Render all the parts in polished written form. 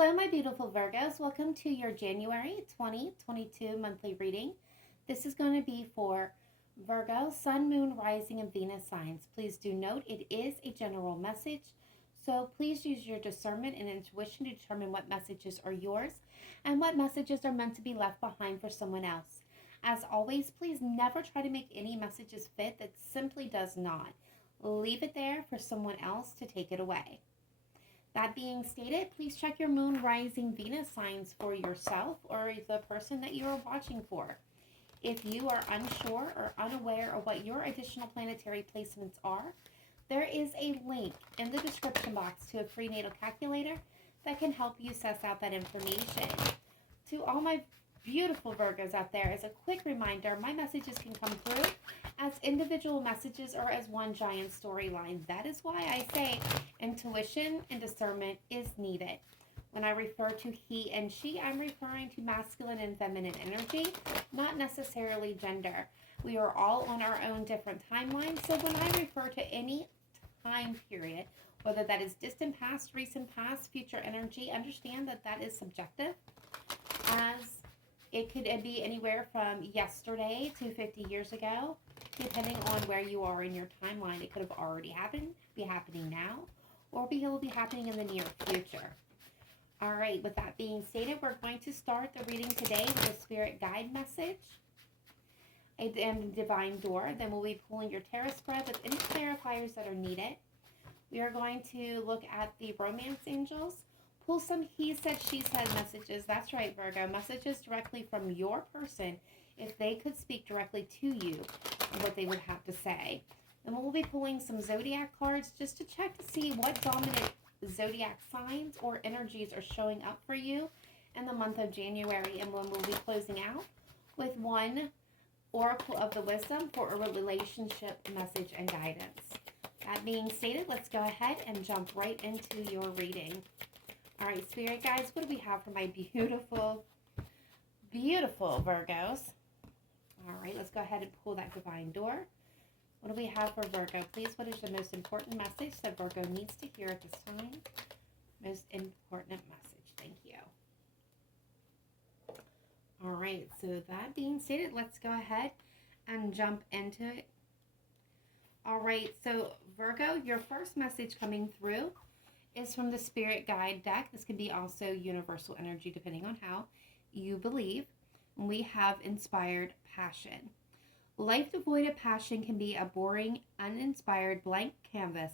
Hello, my beautiful Virgos. Welcome to your January 2022 monthly reading. This is going to be for Virgo, Sun, Moon, Rising, and Venus signs. Please do note it is a general message, so please use your discernment and intuition to determine what messages are yours and what messages are meant to be left behind for someone else. As always, please never try to make any messages fit that simply does not. Leave it there for someone else to take it away. That being stated, please check your Moon, Rising, Venus signs for yourself or the person that you are watching for. If you are unsure or unaware of what your additional planetary placements are, there is a link in the description box to a free natal calculator that can help you suss out that information. To all my beautiful Virgos out there, as a quick reminder, my messages can come through as individual messages or as one giant storyline. That is why I say intuition and discernment is needed. When I refer to he and she, I'm referring to masculine and feminine energy, not necessarily gender. We are all on our own different timelines, so when I refer to any time period, whether that is distant past, recent past, future energy, understand that that is subjective, as it could be anywhere from yesterday to 50 years ago, depending on where you are in your timeline. It could have already happened, be happening now, or will be happening in the near future. All right, with that being stated, we're going to start the reading today with a spirit guide message and a divine door. Then we'll be pulling your tarot spread with any clarifiers that are needed. We are going to look at the romance angels. Pull some he said, she said messages. That's right, Virgo. Messages directly from your person if they could speak directly to you and what they would have to say. And we'll be pulling some zodiac cards just to check to see what dominant zodiac signs or energies are showing up for you in the month of January. And then we'll be closing out with one oracle of the wisdom for a relationship message and guidance. That being stated, let's go ahead and jump right into your reading. All right, spirit guides, what do we have for my beautiful, beautiful Virgos? All right, let's go ahead and pull that divine door. What do we have for Virgo? Please, what is the most important message that Virgo needs to hear at this time? Most important message. Thank you. All right, so that being stated, let's go ahead and jump into it. All right, so Virgo, your first message coming through is from the Spirit Guide deck. This can be also universal energy depending on how you believe. And we have inspired passion. Life devoid of passion can be a boring, uninspired blank canvas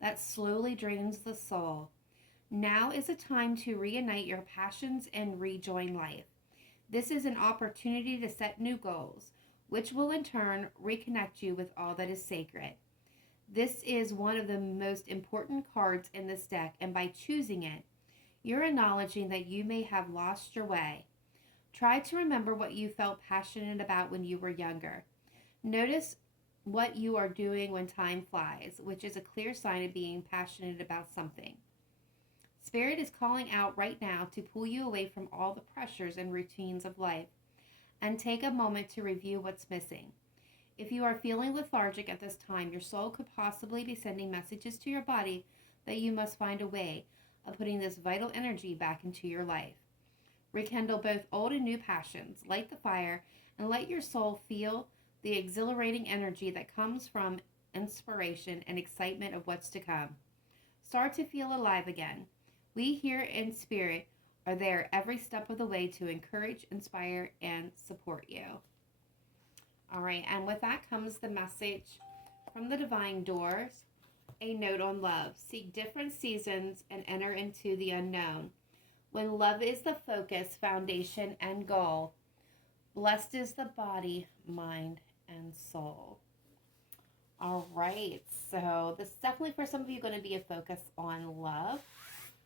that slowly drains the soul. Now is a time to reignite your passions and rejoin life. This is an opportunity to set new goals, which will in turn reconnect you with all that is sacred. This is one of the most important cards in this deck, and by choosing it, you're acknowledging that you may have lost your way. Try to remember what you felt passionate about when you were younger. Notice what you are doing when time flies, which is a clear sign of being passionate about something. Spirit is calling out right now to pull you away from all the pressures and routines of life and take a moment to review what's missing. If you are feeling lethargic at this time, your soul could possibly be sending messages to your body that you must find a way of putting this vital energy back into your life. Rekindle both old and new passions, light the fire, and let your soul feel the exhilarating energy that comes from inspiration and excitement of what's to come. Start to feel alive again. We here in Spirit are there every step of the way to encourage, inspire, and support you. All right, and with that comes the message from the Divine Doors, a note on love. Seek different seasons and enter into the unknown. When love is the focus, foundation, and goal, blessed is the body, mind, and soul. All right, so this is definitely for some of you going to be a focus on love.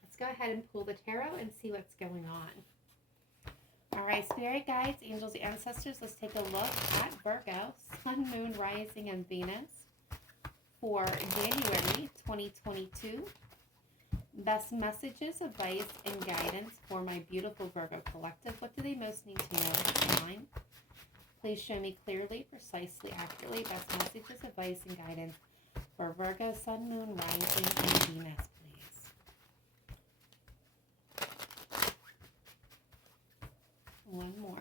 Let's go ahead and pull the tarot and see what's going on. All right, spirit guides, angels, ancestors, let's take a look at Virgo, Sun, Moon, Rising, and Venus for January 2022. Best messages, advice, and guidance for my beautiful Virgo collective. What do they most need to know at this time? Please show me clearly, precisely, accurately. Best messages, advice, and guidance for Virgo, Sun, Moon, Rising, and Venus, please. One more.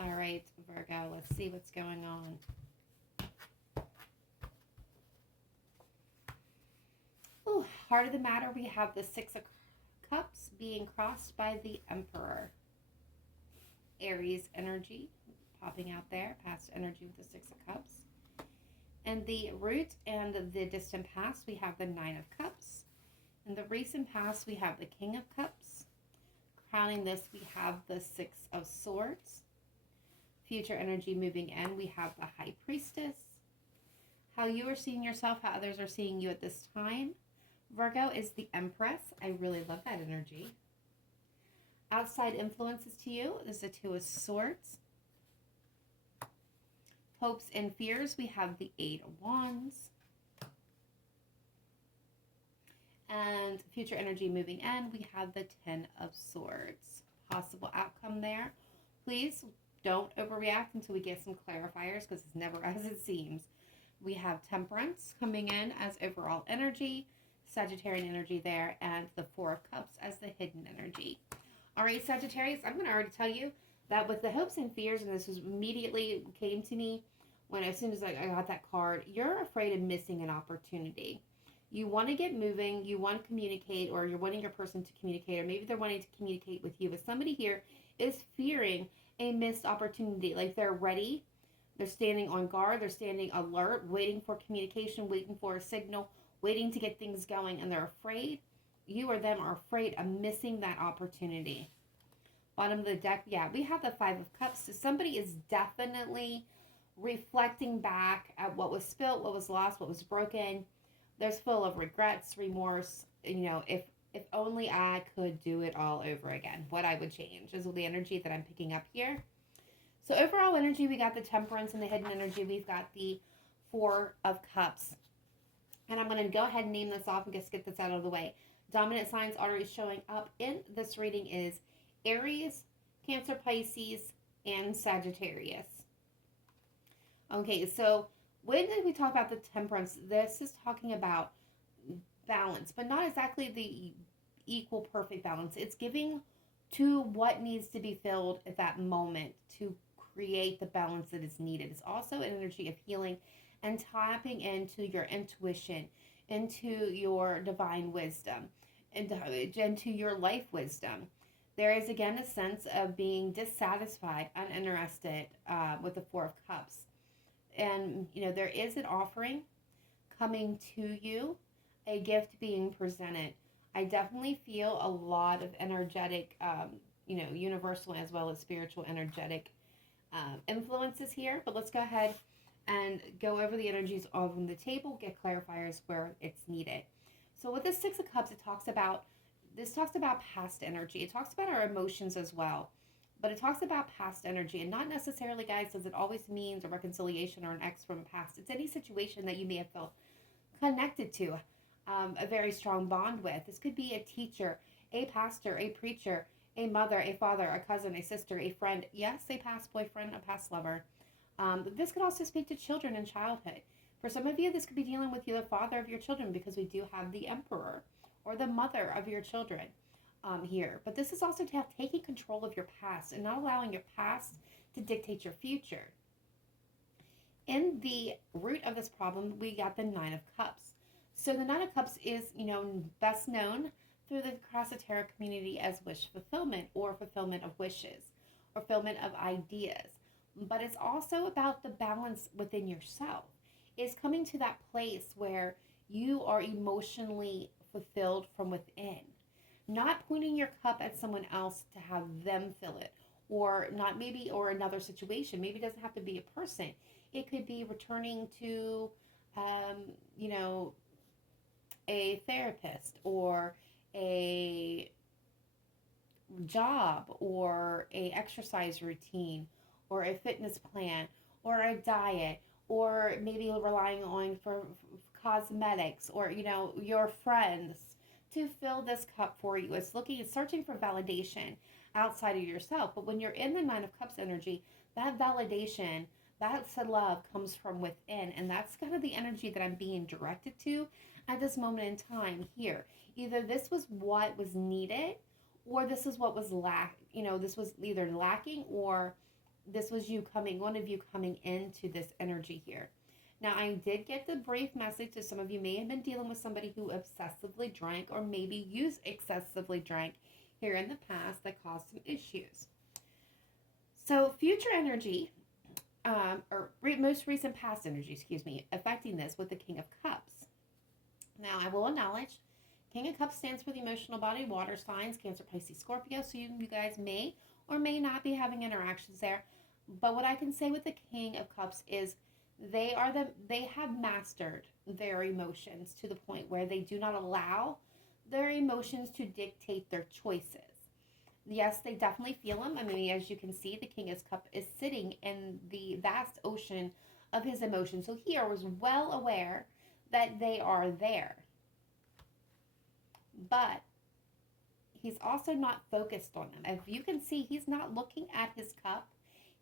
All right, Virgo, let's see what's going on. Ooh, heart of the matter, we have the Six of Cups being crossed by the Emperor. Aries energy popping out there, past energy with the Six of Cups. And the root and the distant past, we have the Nine of Cups. In the recent past, we have the King of Cups. Crowning this, we have the Six of Swords. Future energy moving in, we have the High Priestess. How you are seeing yourself, how others are seeing you at this time. Virgo is the Empress. I really love that energy. Outside influences to you is the Two of Swords. Hopes and fears, we have the Eight of Wands. And future energy moving in, we have the Ten of Swords. Possible outcome there. Please don't overreact until we get some clarifiers, because it's never as it seems. We have Temperance coming in as overall energy, Sagittarian energy there, and the Four of Cups as the hidden energy. All right, Sagittarius, I'm going to already tell you that with the hopes and fears, and this was immediately came to me when as soon as I got that card, you're afraid of missing an opportunity. You want to get moving, you want to communicate, or you're wanting your person to communicate, or maybe they're wanting to communicate with you, but somebody here is fearing a missed opportunity. Like they're ready, they're standing on guard, they're standing alert, waiting for communication, waiting for a signal, waiting to get things going, and they're afraid. You or them are afraid of missing that opportunity. Bottom of the deck, yeah, we have the Five of Cups. So somebody is definitely reflecting back at what was spilt, what was lost, what was broken. There's full of regrets, remorse. You know, if only I could do it all over again, what I would change is the energy that I'm picking up here. So overall energy, we got the Temperance, and the hidden energy, we've got the Four of Cups. And I'm going to go ahead and name this off and just get this out of the way. Dominant signs already showing up in this reading is Aries, Cancer, Pisces, and Sagittarius. Okay, so when we talk about the Temperance, this is talking about balance, but not exactly the equal perfect balance. It's giving to what needs to be filled at that moment to create the balance that is needed. It's also an energy of healing and tapping into your intuition, into your divine wisdom, and into your life wisdom. There is again a sense of being dissatisfied, uninterested with the Four of Cups. And, you know, there is an offering coming to you, a gift being presented. I definitely feel a lot of energetic, universal as well as spiritual energetic influences here. But let's go ahead and go over the energies on the table, get clarifiers where it's needed. So with the Six of Cups, this talks about past energy. It talks about our emotions as well. But it talks about past energy, and not necessarily, guys, does it always mean a reconciliation or an ex from a past. It's any situation that you may have felt connected to, a very strong bond with. This could be a teacher, a pastor, a preacher, a mother, a father, a cousin, a sister, a friend. Yes, a past boyfriend, a past lover. This could also speak to children in childhood. For some of you, this could be dealing with you, the father of your children, because we do have the Emperor, or the mother of your children. Here. But this is also to have taking control of your past and not allowing your past to dictate your future. In the root of this problem, we got the Nine of Cups. So the Nine of Cups is, best known through the Cancerian community as wish fulfillment, or fulfillment of wishes, or fulfillment of ideas. But it's also about the balance within yourself. It's coming to that place where you are emotionally fulfilled from within. Not pointing your cup at someone else to have them fill it, or not maybe, or another situation. Maybe it doesn't have to be a person. It could be returning to, a therapist, or a job, or a exercise routine, or a fitness plan, or a diet, or maybe relying on for cosmetics, or, your friends to fill this cup for you. It's searching for validation outside of yourself. But when you're in the Nine of Cups energy, that validation, That's the love comes from within. And that's kind of the energy that I'm being directed to at this moment in time here. Either this was what was needed, or this is what was this was either lacking, or this was one of you coming into this energy here. Now, I did get the brief message that some of you may have been dealing with somebody who obsessively drank or maybe used excessively drank here in the past that caused some issues. So, future energy, most recent past energy, affecting this with the King of Cups. Now, I will acknowledge King of Cups stands for the emotional body, water signs, Cancer, Pisces, Scorpio. So you guys may or may not be having interactions there. But what I can say with the King of Cups is they have mastered their emotions to the point where they do not allow their emotions to dictate their choices. Yes, they definitely feel them. I mean, as you can see, the King of Cups is sitting in the vast ocean of his emotions. So he was well aware that they are there. But he's also not focused on them. If you can see, he's not looking at his cup.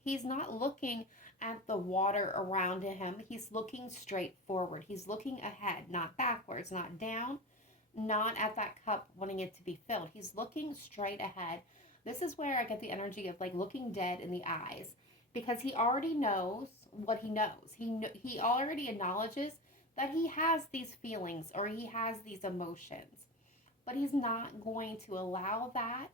He's not looking at the water around him. He's looking straight forward. He's looking ahead, not backwards, not down, not at that cup wanting it to be filled. He's looking straight ahead. This is where I get the energy of like looking dead in the eyes, because he already knows what he knows. He already acknowledges that he has these feelings or he has these emotions, but he's not going to allow that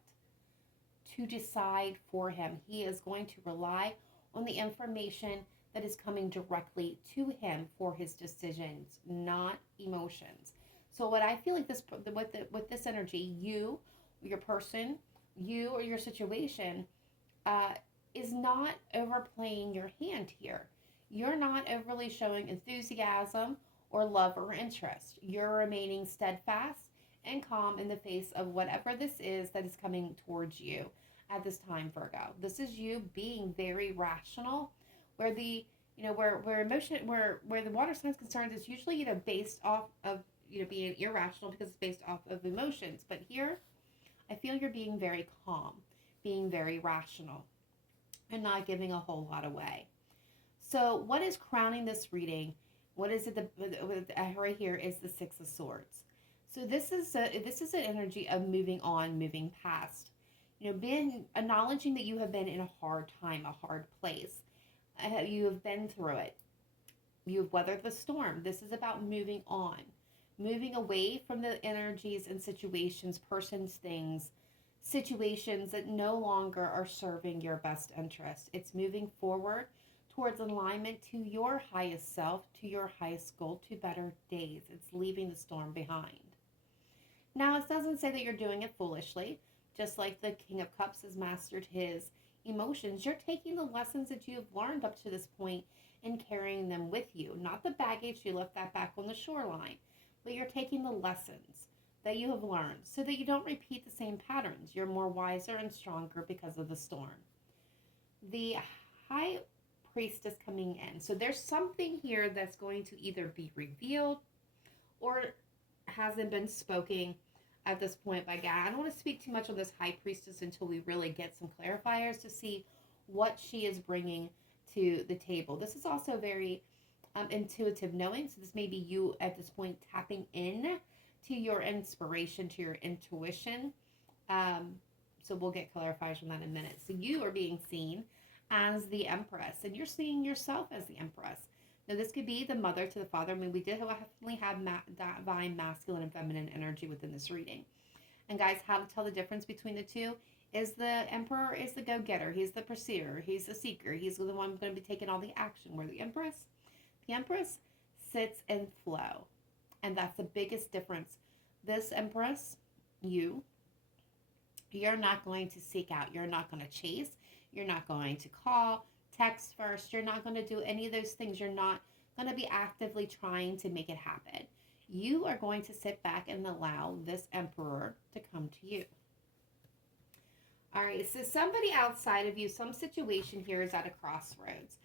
to decide for him. He is going to rely on the information that is coming directly to him for his decisions, not emotions. So what I feel like this with this energy, you, your person, you or your situation, is not overplaying your hand here. You're not overly showing enthusiasm or love or interest. You're remaining steadfast and calm in the face of whatever this is that is coming towards you at this time, Virgo. This is you being very rational, where the where emotion where the water sign is concerned is usually based off of being irrational because it's based off of emotions. But here, I feel you're being very calm, being very rational, and not giving a whole lot away. So, what is crowning this reading? What is it? Right here is the Six of Swords. So this is an energy of moving on, moving past. Being acknowledging that you have been in a hard time, a hard place. You have been through it. You have weathered the storm. This is about moving on, moving away from the energies and situations, persons, things, situations that no longer are serving your best interest. It's moving forward towards alignment to your highest self, to your highest goal, to better days. It's leaving the storm behind. Now, it doesn't say that you're doing it foolishly. Just like the King of Cups has mastered his emotions, you're taking the lessons that you have learned up to this point and carrying them with you. Not the baggage, you left that back on the shoreline, but you're taking the lessons that you have learned so that you don't repeat the same patterns. You're more wiser and stronger because of the storm. The High Priestess coming in. So there's something here that's going to either be revealed or hasn't been spoken at this point by God. I don't want to speak too much on this High Priestess until we really get some clarifiers to see what she is bringing to the table. This is also very intuitive knowing. So this may be you at this point tapping in to your inspiration, to your intuition. So we'll get clarifiers on that in a minute. So you are being seen as the Empress, and you're seeing yourself as the Empress. Now, this could be the mother to the father. I mean, we did definitely have divine masculine and feminine energy within this reading. And guys, how to tell the difference between the two is the Emperor is the go-getter. He's the pursuer. He's the seeker. He's the one going to be taking all the action. Where the Empress sits in flow. And that's the biggest difference. This Empress, you're not going to seek out. You're not going to chase. You're not going to call, text first. You're not going to do any of those things. You're not going to be actively trying to make it happen. You are going to sit back and allow this Emperor to come to you. All right, so somebody outside of you, some situation here is at a crossroads.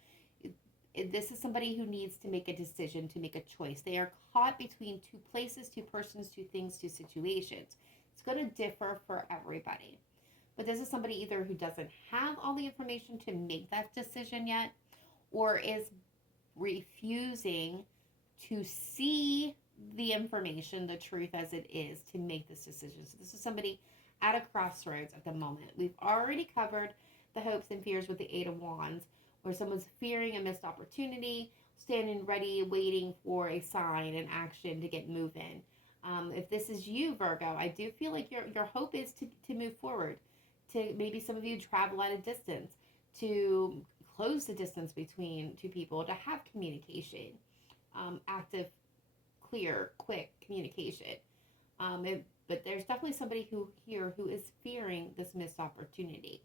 This is somebody who needs to make a decision, to make a choice. They are caught between two places, two persons, two things, two situations. It's going to differ for everybody. But this is somebody either who doesn't have all the information to make that decision yet, or is refusing to see the information, the truth as it is, to make this decision. So this is somebody at a crossroads at the moment. We've already covered the hopes and fears with the Eight of Wands, where someone's fearing a missed opportunity, standing ready, waiting for a sign and action to get moving. If this is you, Virgo, I do feel like your hope is to move forward, to maybe some of you travel at a distance, to close the distance between two people, to have communication, active, clear, quick communication. But there's definitely somebody who is fearing this missed opportunity.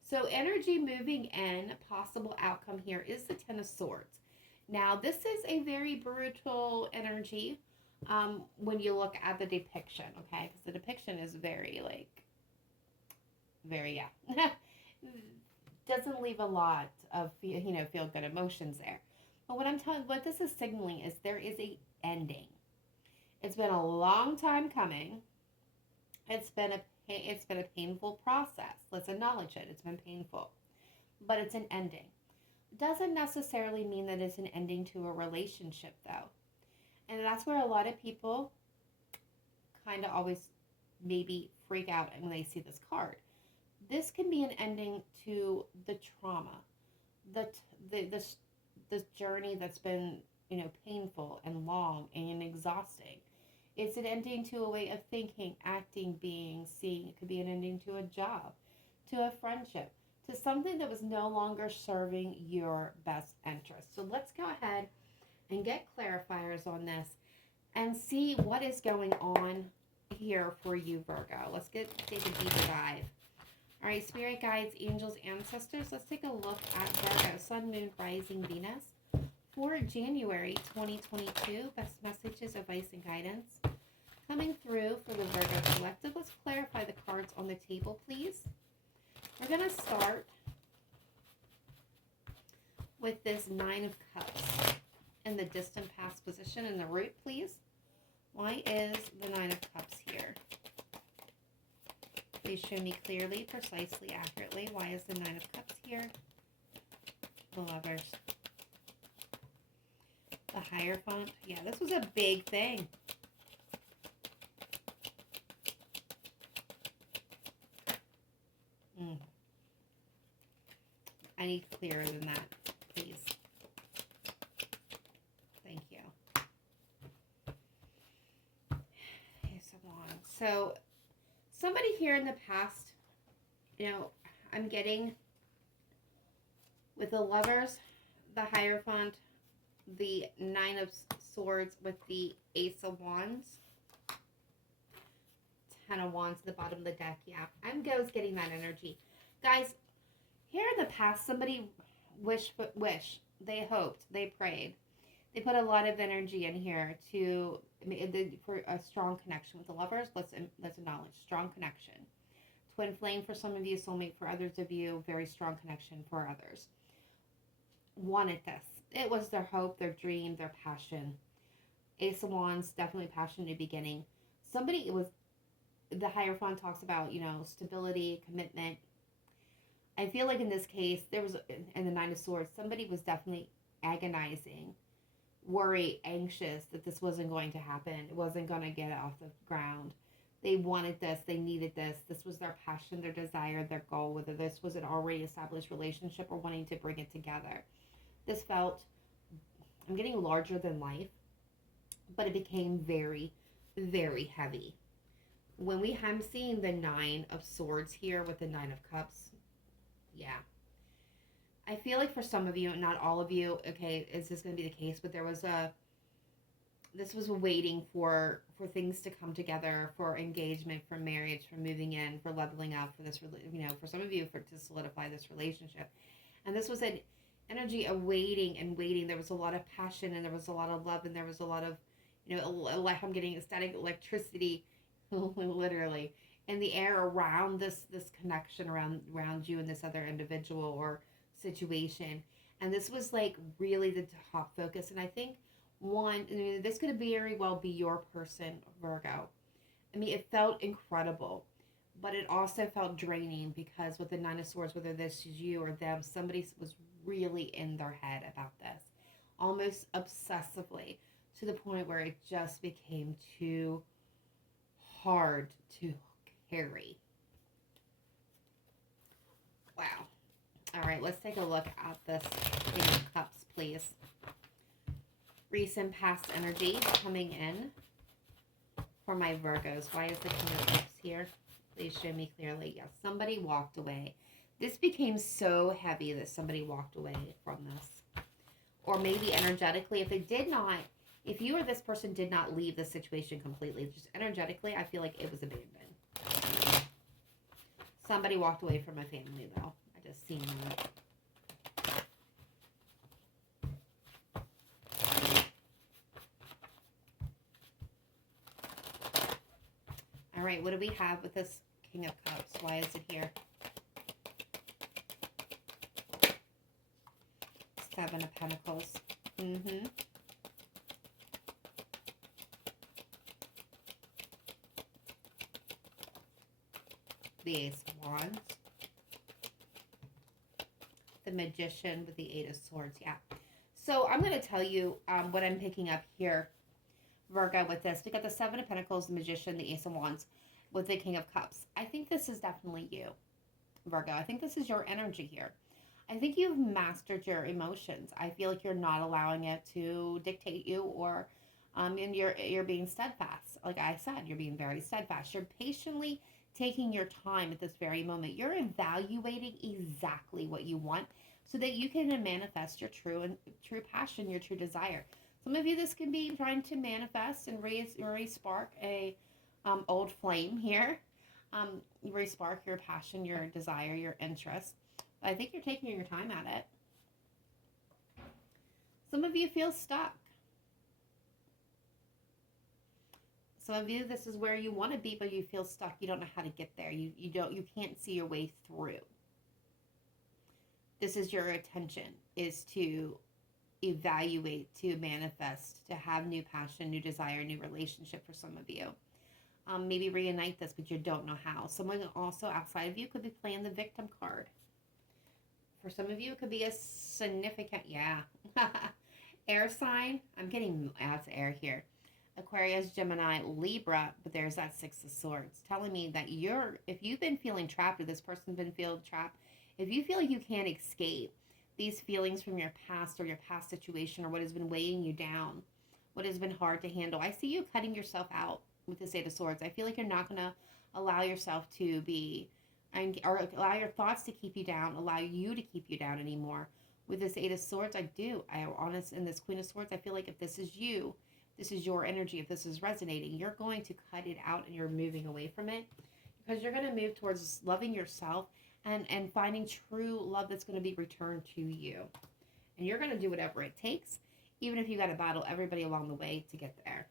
So energy moving in, possible outcome here is the Ten of Swords. Now, this is a very brutal energy when you look at the depiction, okay? Because the depiction is very, yeah. Doesn't leave a lot of, feel good emotions there. But what this is signaling is there is a ending. It's been a long time coming. It's been a painful process. Let's acknowledge it. It's been painful. But it's an ending. Doesn't necessarily mean that it's an ending to a relationship, though. And that's where a lot of people kind of always maybe freak out when they see this card. This can be an ending to the trauma, this journey that's been, painful and long and exhausting. It's an ending to a way of thinking, acting, being, seeing. It could be an ending to a job, to a friendship, to something that was no longer serving your best interest. So let's go ahead and get clarifiers on this and see what is going on here for you, Virgo. Let's take a deeper dive. All right, spirit guides, angels, ancestors. Let's take a look at Virgo, Sun, Moon, Rising, Venus for January 2022. Best messages, advice, and guidance coming through for the Virgo collective. Let's clarify the cards on the table, please. We're going to start with this Nine of Cups in the distant past position in the root, please. Why is the Nine of Cups here? Please show me clearly, precisely, accurately. Why is the Nine of Cups here? The Lovers. The Hierophant. Yeah, this was a big thing. I need clearer than that, please. Thank you. Ace of Wands. So, somebody here in the past, I'm getting with the Lovers, the Hierophant, the Nine of Swords with the Ace of Wands, Ten of Wands at the bottom of the deck. Yeah, I'm getting that energy. Guys, here in the past, somebody wished, they hoped, they prayed. They put a lot of energy in here for a strong connection with the Lovers. Let's acknowledge strong connection. Twin flame for some of you, soulmate for others of you, very strong connection for others. Wanted this. It was their hope, their dream, their passion. Ace of Wands, definitely passion in the beginning. The Hierophant talks about, stability, commitment. I feel like in this case, in the Nine of Swords, somebody was definitely agonizing, worried, anxious that this wasn't going to happen. It wasn't going to get off the ground. They wanted this. They needed this. This was their passion, their desire, their goal, whether this was an already established relationship or wanting to bring it together. This felt, I'm getting larger than life, but it became very, very heavy. I'm seeing the Nine of Swords here with the Nine of Cups. Yeah. I feel like for some of you, not all of you, okay, is this going to be the case? But this was waiting for things to come together, for engagement, for marriage, for moving in, for leveling up, for this, for some of you, to solidify this relationship. And this was an energy of waiting and waiting. There was a lot of passion, and there was a lot of love, and there was a lot of, I'm getting static electricity, literally, in the air around this connection around you and this other individual or situation. And this was like really the top focus. And I think this could very well be your person, Virgo. I mean, it felt incredible, but it also felt draining because with the Nine of Swords, whether this is you or them, somebody was really in their head about this, almost obsessively, to the point where it just became too hard to carry. Wow. All right, let's take a look at this King of Cups, please. Recent past energy coming in for my Virgos. Why is the King of Cups here? Please show me clearly. Yes, somebody walked away. This became so heavy that somebody walked away from this. Or maybe energetically, if they did not, if you or this person did not leave the situation completely, just energetically, I feel like it was abandoned. Somebody walked away from a family, though. I just seen that. All right, what do we have with this King of Cups? Why is it here? Seven of Pentacles. The Ace of Wands. The Magician with the Eight of Swords. Yeah. So I'm going to tell you what I'm picking up here, Virgo, with this. We got the Seven of Pentacles, the Magician, the Ace of Wands with the King of Cups. I think this is definitely you, Virgo. I think this is your energy here. I think you've mastered your emotions. I feel like you're not allowing it to dictate you, or and you're being steadfast. Like I said, you're being very steadfast. You're patiently taking your time at this very moment. You're evaluating exactly what you want so that you can manifest your true passion, your true desire. Some of you, this can be trying to manifest and re-spark a old flame here. Re-spark your passion, your desire, your interest. But I think you're taking your time at it. Some of you feel stuck. Some of you, this is where you want to be, but you feel stuck. You don't know how to get there. You can't see your way through. This is your attention, is to evaluate, to manifest, to have new passion, new desire, new relationship for some of you. Maybe reunite this, but you don't know how. Someone also outside of you could be playing the victim card. For some of you, it could be a significant, air sign. I'm getting out to air here. Aquarius, Gemini, Libra, but there's that Six of Swords telling me that if you've been feeling trapped, or this person's been feeling trapped, if you feel like you can't escape these feelings from your past or your past situation, or what has been weighing you down, what has been hard to handle, I see you cutting yourself out with this Eight of Swords. I feel like you're not going to allow yourself to be, or allow your thoughts to keep you down, allow you to keep you down anymore. With this Eight of Swords, I am honest, in this Queen of Swords, I feel like if this is you, this is your energy, if this is resonating, you're going to cut it out and you're moving away from it, because you're going to move towards loving yourself and finding true love that's going to be returned to you. And you're going to do whatever it takes, even if you got to battle everybody along the way to get there.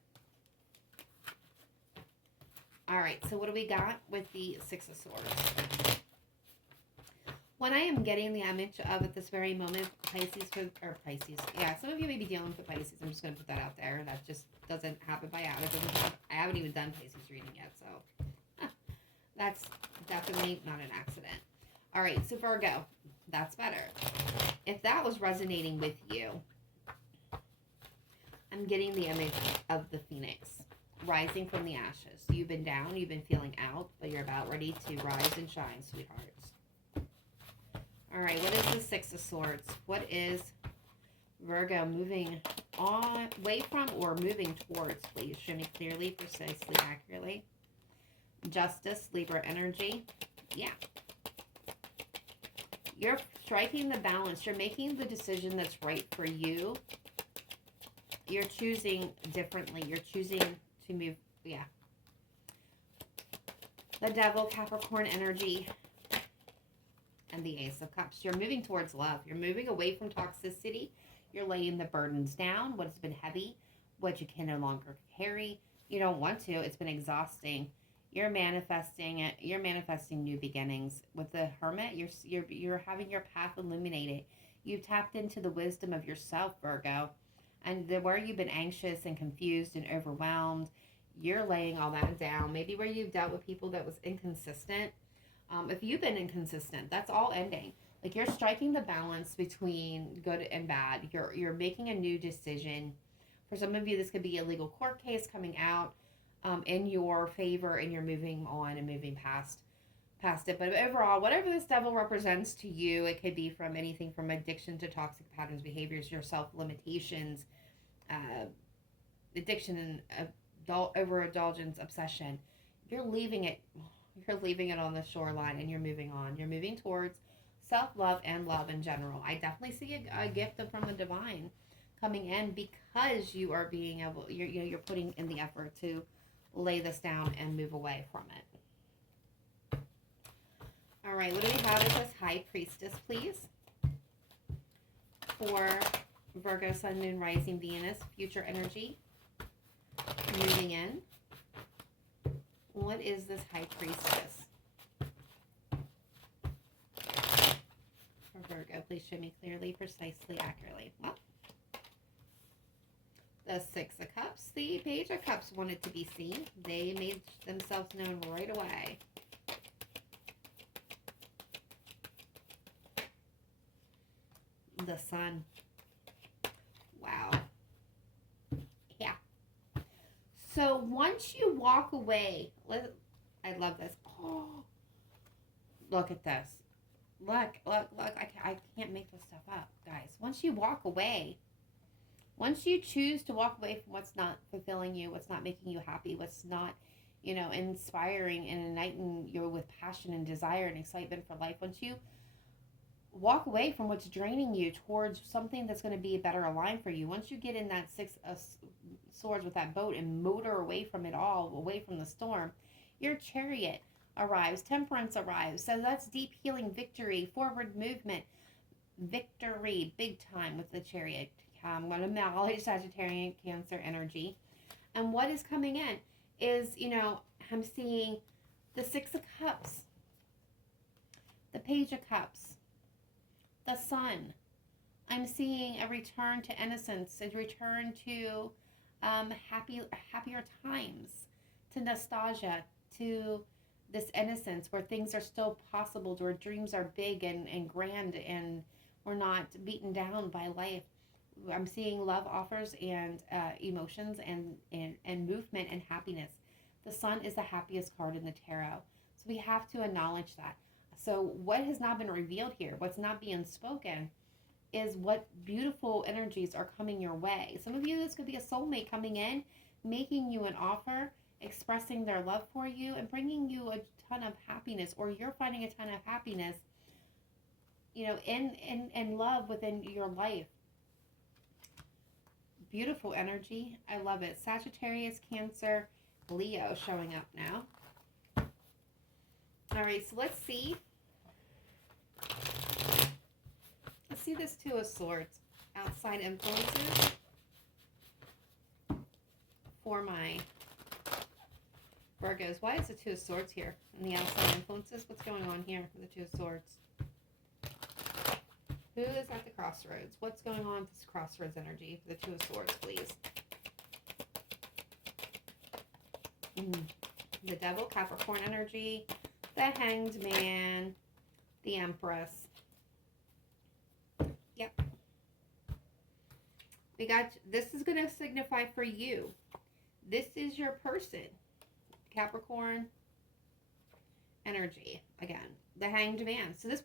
All right, so what do we got with the Six of Swords? When I am getting the image of at this very moment, Pisces, yeah, some of you may be dealing with the Pisces. I'm just going to put that out there. That just doesn't happen by accident. I haven't even done Pisces reading yet, so that's definitely not an accident. All right, so Virgo, that's better. If that was resonating with you, I'm getting the image of the Phoenix rising from the ashes. You've been down, you've been feeling out, but you're about ready to rise and shine, sweethearts. All right, what is the Six of Swords? What is Virgo moving on, away from, or moving towards? Please show me clearly, precisely, accurately. Justice, Libra energy. Yeah. You're striking the balance. You're making the decision that's right for you. You're choosing differently. You're choosing to move, yeah. The Devil, Capricorn energy. And the Ace of Cups. You're moving towards love. You're moving away from toxicity. You're laying the burdens down, what has been heavy, what you can no longer carry. You don't want to. It's been exhausting. You're manifesting it. You're manifesting new beginnings. With the Hermit, you're having your path illuminated. You've tapped into the wisdom of yourself, Virgo. And where you've been anxious and confused and overwhelmed, you're laying all that down. Maybe where you've dealt with people that was inconsistent. If you've been inconsistent, that's all ending. Like you're striking the balance between good and bad. You're making a new decision. For some of you, this could be a legal court case coming out in your favor, and you're moving on and moving past it. But overall, whatever this devil represents to you, it could be from anything from addiction to toxic patterns, behaviors, your self limitations, uh, addiction and overindulgence, obsession. You're leaving it. You're leaving it on the shoreline, and you're moving on. You're moving towards self-love and love in general. I definitely see a gift from the divine coming in because you are being able. You're putting in the effort to lay this down and move away from it. All right, what do we have as this High Priestess, please? For Virgo, Sun, Moon, Rising, Venus, future energy, moving in. What is this High Priestess? For Virgo, please show me clearly, precisely, accurately. Well, the Six of Cups, the Page of Cups wanted to be seen. They made themselves known right away. The Sun. Wow. Yeah. So once you walk away, I love this. Oh, look at this. Look. I can't make this stuff up, guys. Once you walk away, once you choose to walk away from what's not fulfilling you, what's not making you happy, what's not, inspiring and igniting you with passion and desire and excitement for life, once you walk away from what's draining you towards something that's going to be better aligned for you, once you get in that Six of Swords with that boat and motor away from it all, away from the storm, your Chariot arrives, Temperance arrives. So that's deep healing, victory, forward movement, victory, big time with the Chariot. I'm going to acknowledge Sagittarian, Cancer energy. And what is coming in is, I'm seeing the Six of Cups, the Page of Cups, the Sun. I'm seeing a return to innocence, a return to happier times, to nostalgia, to this innocence where things are still possible, where dreams are big and grand, and we're not beaten down by life. I'm seeing love offers and emotions and movement and happiness. The Sun is the happiest card in the tarot. So we have to acknowledge that. So what has not been revealed here, what's not being spoken, is what beautiful energies are coming your way. Some of you, this could be a soulmate coming in, making you an offer, expressing their love for you, and bringing you a ton of happiness, or you're finding a ton of happiness, in love within your life. Beautiful energy. I love it. Sagittarius, Cancer, Leo showing up now. All right, so let's see. Let's see this Two of Swords. Outside influences for my Virgos. Why is the Two of Swords here in the outside influences? What's going on here with the Two of Swords? Who is at the crossroads? What's going on with this crossroads energy for the Two of Swords, please? The Devil, Capricorn energy, the Hanged Man, the Empress. Yep. We got, this is going to signify for you. This is your person. Capricorn energy. Again, the Hanged Man. So this,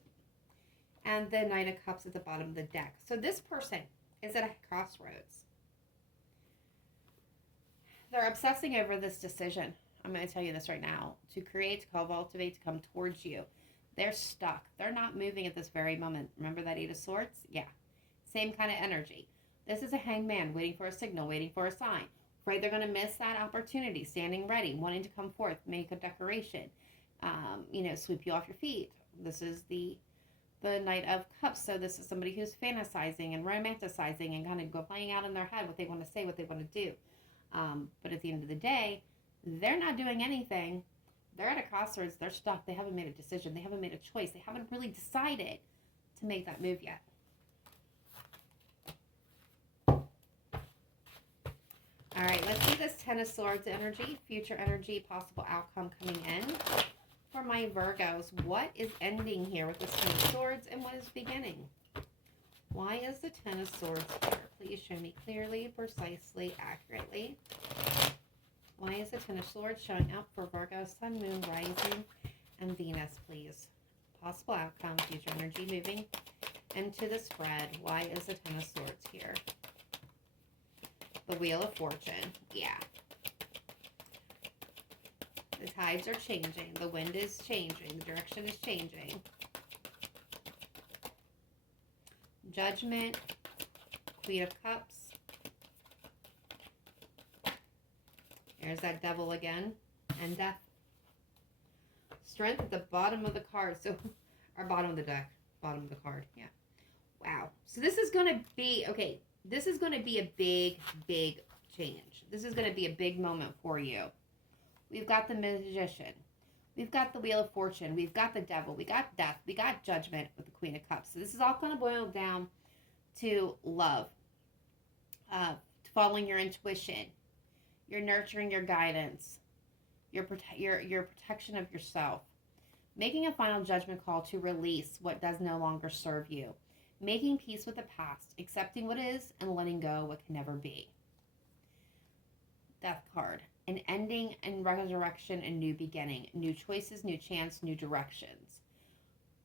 and the Knight of Cups at the bottom of the deck. So this person is at a crossroads. They're obsessing over this decision. I'm going to tell you this right now. To create, to cultivate, to come towards you. They're stuck. They're not moving at this very moment. Remember that Eight of Swords? Yeah. Same kind of energy. This is a hanged man waiting for a signal, waiting for a sign. Afraid they're going to miss that opportunity, standing ready, wanting to come forth, make a decoration, sweep you off your feet. This is the Knight of Cups. So this is somebody who's fantasizing and romanticizing and kind of playing out in their head what they want to say, what they want to do. But at the end of the day, they're not doing anything. They're at a crossroads. They're stuck. They haven't made a decision. They haven't made a choice. They haven't really decided to make that move yet. All right, let's see this Ten of Swords energy, future energy, possible outcome coming in for my Virgos. What is ending here with the Ten of Swords and what is beginning? Why is the Ten of Swords here? Please show me clearly, precisely, accurately. Why is the Ten of Swords showing up for Virgo, Sun, Moon, Rising, and Venus, please? Possible outcome, future energy moving into the spread. Why is the Ten of Swords here? The Wheel of Fortune. Yeah. The tides are changing. The wind is changing. The direction is changing. Judgment. Queen of Cups. There's that Devil again. And Death. Strength at the bottom of the card. So, or bottom of the deck. Bottom of the card. Yeah. Wow. So this is going to be, okay, this is going to be a big, big change. This is going to be a big moment for you. We've got the Magician. We've got the Wheel of Fortune. We've got the Devil. We got Death. We got Judgment with the Queen of Cups. So this is all going to boil down to love. Following your intuition. Your nurturing, your guidance. Your protection of yourself. Making a final judgment call to release what does no longer serve you. Making peace with the past. Accepting what is and letting go what can never be. Death card. An ending and resurrection and new beginning. New choices, new chance, new directions.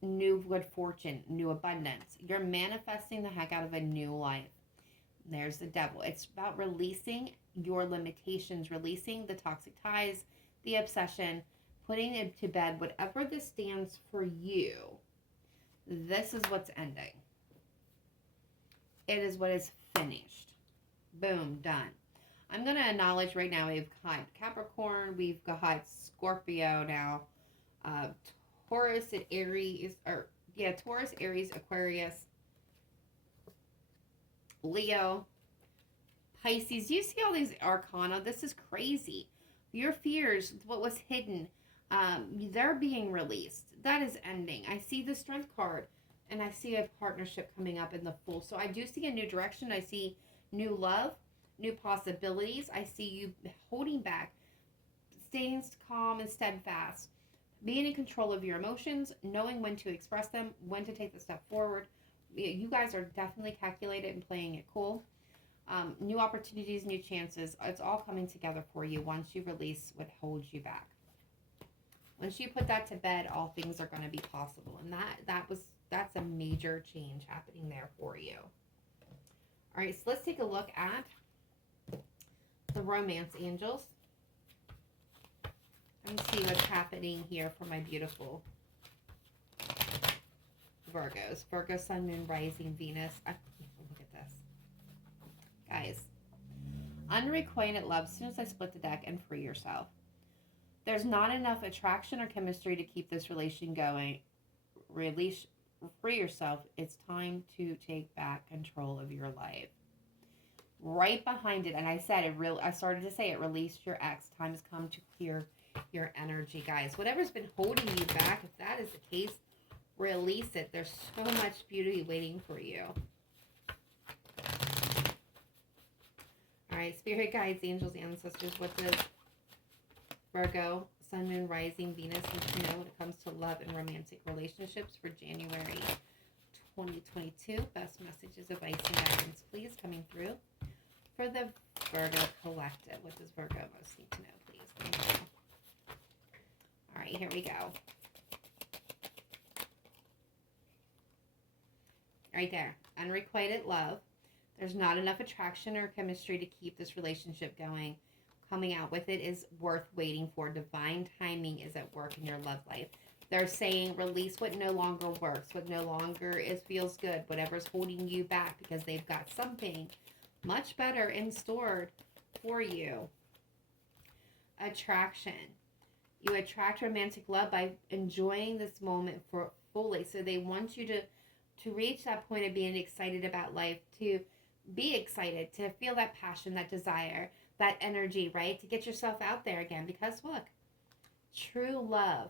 New good fortune, new abundance. You're manifesting the heck out of a new life. There's the Devil. It's about releasing your limitations, releasing the toxic ties, the obsession, putting it to bed, whatever this stands for you. This is what's ending. It is what is finished. Boom, done. I'm going to acknowledge right now we've got Capricorn, we've got Scorpio now, Taurus and Aries, Taurus, Aries, Aquarius, Leo, Pisces. Do you see all these arcana? This is crazy. Your fears, what was hidden, they're being released. That is ending. I see the Strength card, and I see a partnership coming up in the Fool. So I do see a new direction. I see new love, new possibilities. I see you holding back, staying calm and steadfast, being in control of your emotions, knowing when to express them, when to take the step forward. You guys are definitely calculated and playing it cool. New opportunities, new chances. It's all coming together for you once you release what holds you back. Once you put that to bed, all things are going to be possible. And that's a major change happening there for you. All right, so let's take a look at the romance angels. Let me see what's happening here for my beautiful Virgos. Virgo, Sun, Moon, Rising, Venus. Look at this. Guys, unrequited love as soon as I split the deck and free yourself. There's not enough attraction or chemistry to keep this relation going. Free yourself. It's time to take back control of your life. Right behind it, and I said I started to say it, release your ex. Time has come to clear your energy, guys. Whatever's been holding you back, if that is the case, release it. There's so much beauty waiting for you. All right, spirit guides, angels, ancestors, what does Virgo, Sun, Moon, Rising, Venus need to know when it comes to love and romantic relationships for January 2022? Best messages, advice, and guidance, please, coming through for the Virgo collective. What does Virgo most need to know, please? Thank you. All right, here we go. Right there. Unrequited love. There's not enough attraction or chemistry to keep this relationship going. Coming out with it is worth waiting for. Divine timing is at work in your love life. They're saying release what no longer works, what no longer feels good, whatever's holding you back, because they've got something much better in store for you. Attraction. You attract romantic love by enjoying this moment fully. So they want you to reach that point of being excited about life, to be excited, to feel that passion, that desire, that energy, right? To get yourself out there again. Because look, true love.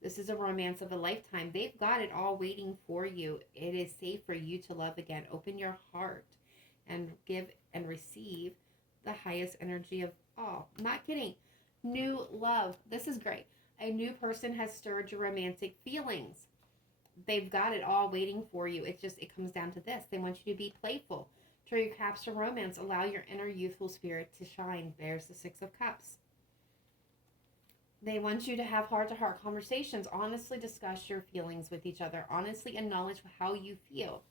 This is a romance of a lifetime. They've got it all waiting for you. It is safe for you to love again. Open your heart and give and receive the highest energy of all. Not kidding. New love. This is great. A new person has stirred your romantic feelings. They've got it all waiting for you. It comes down to this. They want you to be playful. True capture romance. Allow your inner youthful spirit to shine. There's the Six of Cups. They want you to have heart-to-heart conversations. Honestly discuss your feelings with each other. Honestly acknowledge how you feel.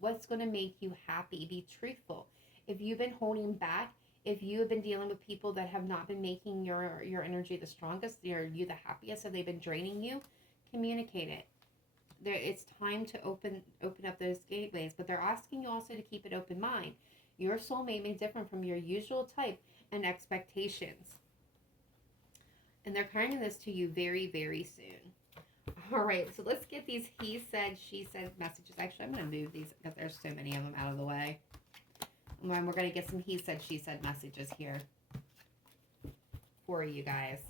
What's going to make you happy? Be truthful. If you've been holding back, if you have been dealing with people that have not been making your energy the strongest, you the happiest, so they've been draining you, communicate it. It's time to open up those gateways, but they're asking you also to keep an open mind. Your soulmate may be different from your usual type and expectations. And they're carrying this to you very, very soon. All right, so let's get these he said, she said messages. Actually, I'm going to move these because there's so many of them out of the way. And we're going to get some he said, she said messages here for you guys.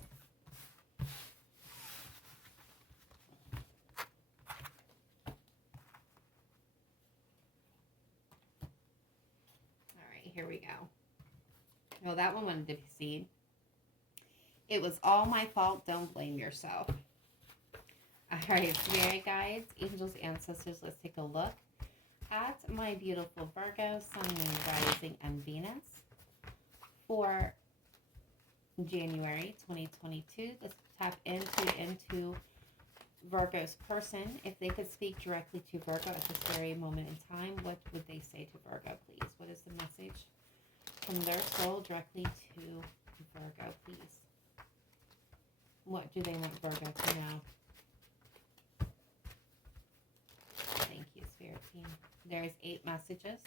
All right, here we go. Oh, that one wanted to be seen. It was all my fault. Don't blame yourself. All right, Spirit guides, angels, ancestors, let's take a look at my beautiful Virgo, Sun, Moon, Rising, and Venus for January 2022. Let's tap into Virgo's person. If they could speak directly to Virgo at this very moment in time, what would they say to Virgo, please? What is the message from their soul directly to Virgo, please? What do they want Virgo to know? Thank you, Spirit Team. There's 8 messages.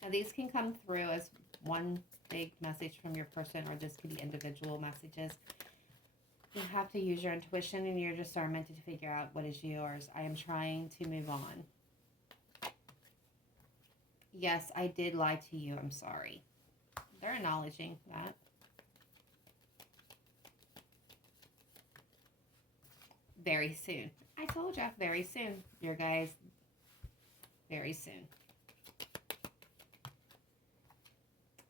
Now, these can come through as one big message from your person, or this could be individual messages. You have to use your intuition and your discernment to figure out what is yours. I am trying to move on. Yes, I did lie to you. I'm sorry. They're acknowledging that. Very soon. I told you, very soon. Your guys, very soon.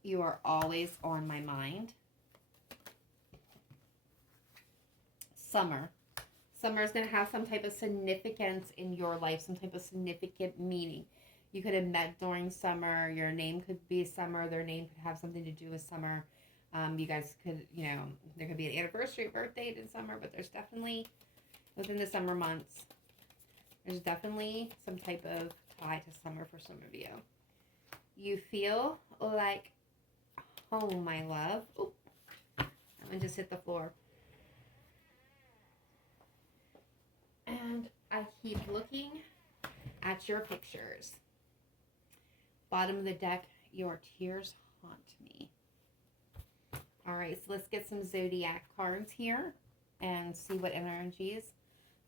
You are always on my mind. Summer. Summer is going to have some type of significance in your life, some type of significant meaning. You could have met during summer. Your name could be summer. Their name could have something to do with summer. You guys could, there could be an anniversary, a birth date in summer, but there's definitely, within the summer months, there's definitely some type of tie to summer for some of you. You feel like home, my love. Oh, that one just hit the floor. And I keep looking at your pictures. Bottom of the deck, your tears haunt me. All right, so let's get some zodiac cards here and see what energies.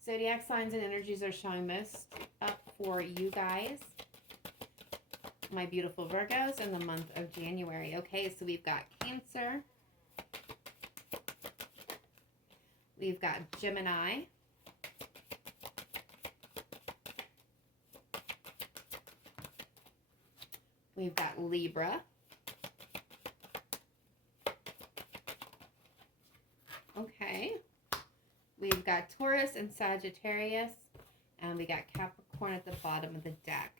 Zodiac signs and energies are showing most up for you guys, my beautiful Virgos, in the month of January. Okay, so we've got Cancer. We've got Gemini. We've got Libra. Okay. We've got Taurus and Sagittarius. And we got Capricorn at the bottom of the deck.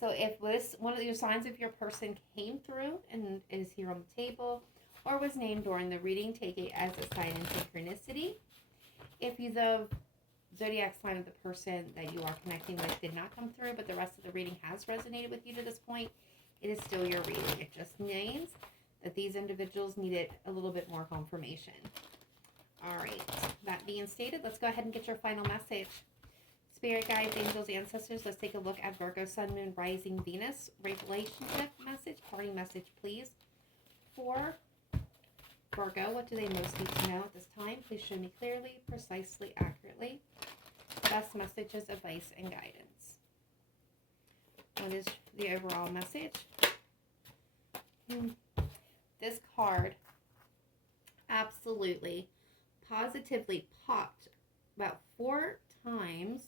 So if one of your signs of your person came through and is here on the table or was named during the reading, take it as a sign in synchronicity. If the zodiac sign of the person that you are connecting with did not come through, but the rest of the reading has resonated with you to this point, it is still your reading. It just means that these individuals needed a little bit more confirmation. All right, that being stated, let's go ahead and get your final message. Spirit guides, angels, ancestors, let's take a look at Virgo, Sun, Moon, Rising, Venus. Relationship message, party message, please. For Virgo, what do they most need to know at this time? Please show me clearly, precisely, accurately. Best messages, advice, and guidance. What is the overall message? This card absolutely, positively popped about 4 times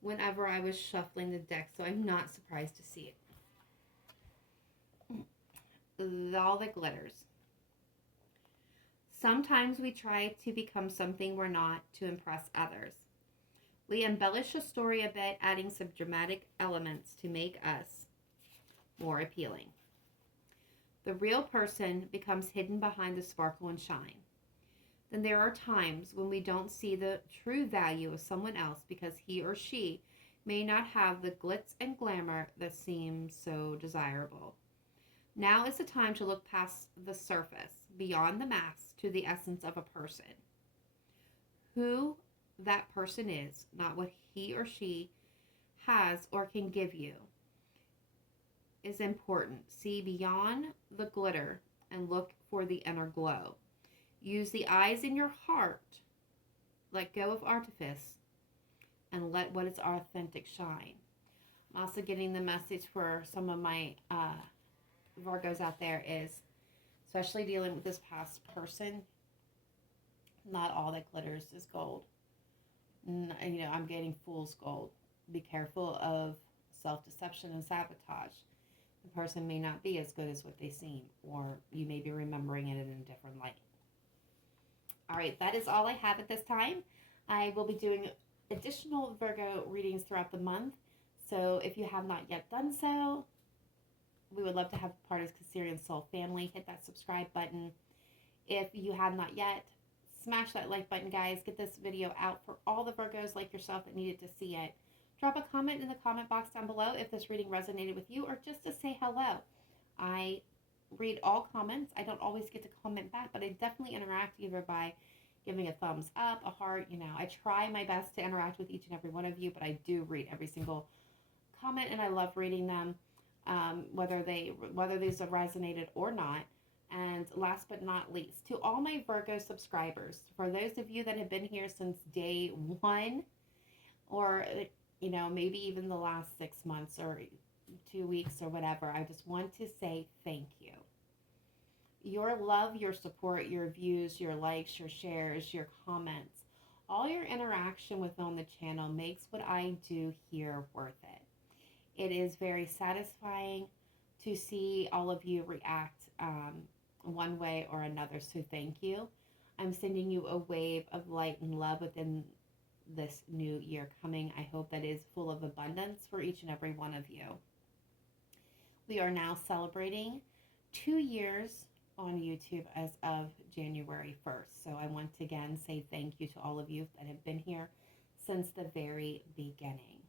whenever I was shuffling the deck, so I'm not surprised to see it. all that glitters. Sometimes we try to become something we're not to impress others. We embellish a story a bit, adding some dramatic elements to make us more appealing. The real person becomes hidden behind the sparkle and shine. Then there are times when we don't see the true value of someone else because he or she may not have the glitz and glamour that seems so desirable. Now is the time to look past the surface, beyond the mask, to the essence of a person. Who that person is, not what he or she has or can give you, is important. See beyond the glitter and look for the inner glow. Use the eyes in your heart. Let go of artifice and let what is authentic shine. I'm also getting the message for some of my Virgos out there is, especially dealing with this past person, not all that glitters is gold. I'm getting fool's gold. Be careful of self-deception and sabotage. The person may not be as good as what they seem, or you may be remembering it in a different light. All right, that is all I have at this time. I will be doing additional Virgo readings throughout the month. So if you have not yet done so, we would love to have part of Cancerian Soul family. Hit that subscribe button. If you have not yet, smash that like button, guys. Get this video out for all the Virgos like yourself that needed to see it. Drop a comment in the comment box down below if this reading resonated with you, or just to say hello. I read all comments. I don't always get to comment back, but I definitely interact either by giving a thumbs up, a heart. I try my best to interact with each and every one of you, but I do read every single comment, and I love reading them, whether these have resonated or not. And last but not least, to all my Virgo subscribers, for those of you that have been here since day one, or maybe even the last 6 months or 2 weeks or whatever, I just want to say thank you. Your love, your support, your views, your likes, your shares, your comments, all your interaction with on the channel makes what I do here worth it. It is very satisfying to see all of you react one way or another, so thank you. I'm sending you a wave of light and love within this new year coming. I hope that is full of abundance for each and every one of you. We are now celebrating 2 years on YouTube as of January 1st. So I want to again say thank you to all of you that have been here since the very beginning.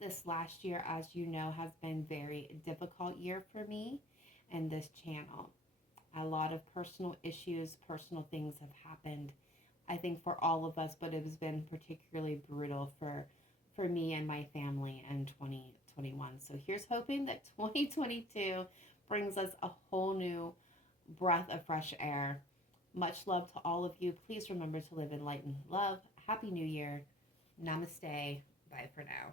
This last year, as you know, has been a very difficult year for me and this channel. A lot of personal issues, personal things have happened, I think, for all of us, but it has been particularly brutal for me and my family in 2021. So here's hoping that 2022 brings us a whole new breath of fresh air. Much love to all of you. Please remember to live in light and love. Happy New Year. Namaste. Bye for now.